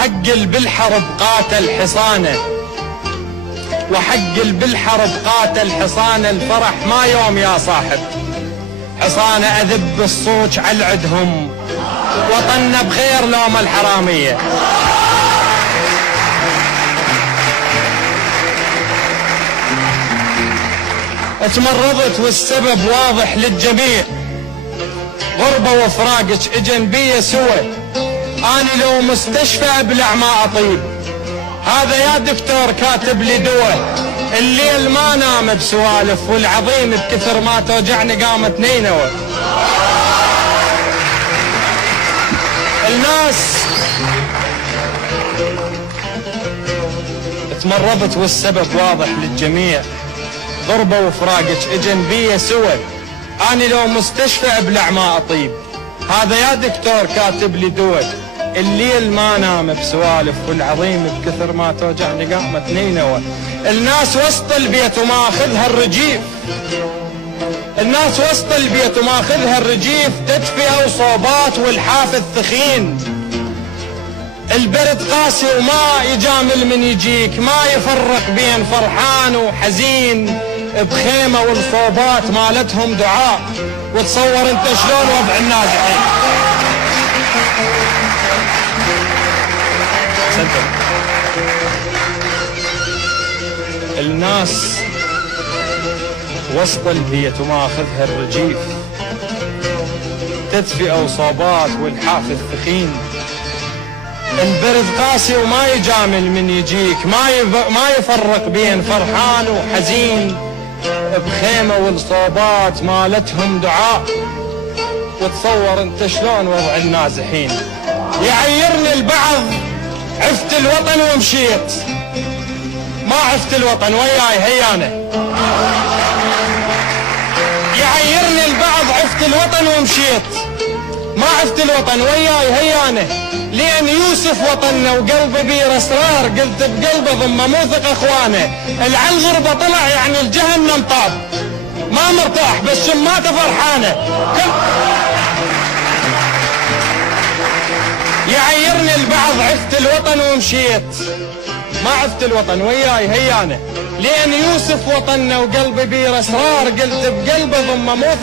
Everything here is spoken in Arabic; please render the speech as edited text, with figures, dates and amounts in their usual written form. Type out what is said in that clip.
وحق بالحرب قاتل حصانه، وحق بالحرب قاتل حصانه، الفرح ما يوم يا صاحب، حصانه اذب الصوج على العدهم، وطننا بخير لوم الحراميه. اتمرضت والسبب واضح للجميع، غربة وفراقك اجن بيا سوى، اني لو مستشفى ابلع ما اطيب، هذا يا دكتور كاتب لي دواء، الليل ما نام بسوالف، والعظيم بكثر ما توجعني قامت نينوى. الناس اتمرضت والسبب واضح للجميع، غربة وفراقك اجن بيا سوى، اني لو مستشفى ابلع ما اطيب، هذا يا دكتور كاتب لي دواء، الليل ما نام بسوالف، والعظيم بكثر ما توجعني قامت نينوى. الناس وسط البيت وماخذها الرجيف، الناس وسط البيت وماخذها الرجيف، تدفئة وصوبات والحاف الثخين، البرد قاسي وما يجامل من يجيك، ما يفرق بين فرحان وحزين، بخيمة والصوبات مالتهم دعاء، وتصور انت شلون وضع النازحين. الناس وسط البيت وماخذها الرجيف، تدفئة وصوبات والحاف الثخين، البرد قاسي وما يجامل من يجيك، ما يفرق بين فرحان وحزين، بخيمة والصوبات مالتهم دعاء، وتصور انت شلون وضع النازحين. يعيرني البعض عفت الوطن ومشيت، ما عفت الوطن وياي هيانه، يعيرني البعض عفت الوطن ومشيت، ما عفت الوطن وياي هيانه، لأن يوسف وطننا وقلبه بير اسرار، قلت بقلبه ضمه مو ثق اخوانه، العن غربه طلع يعني الجهنم طاب، ما مرتاح بس شماته فرحانه. يعيرني البعض عفت الوطن ومشيت، ما عفت الوطن وياي هيانه، لأن يوسف وطننا وقلبي بير اسرار، قلت بقلبه ضمه مو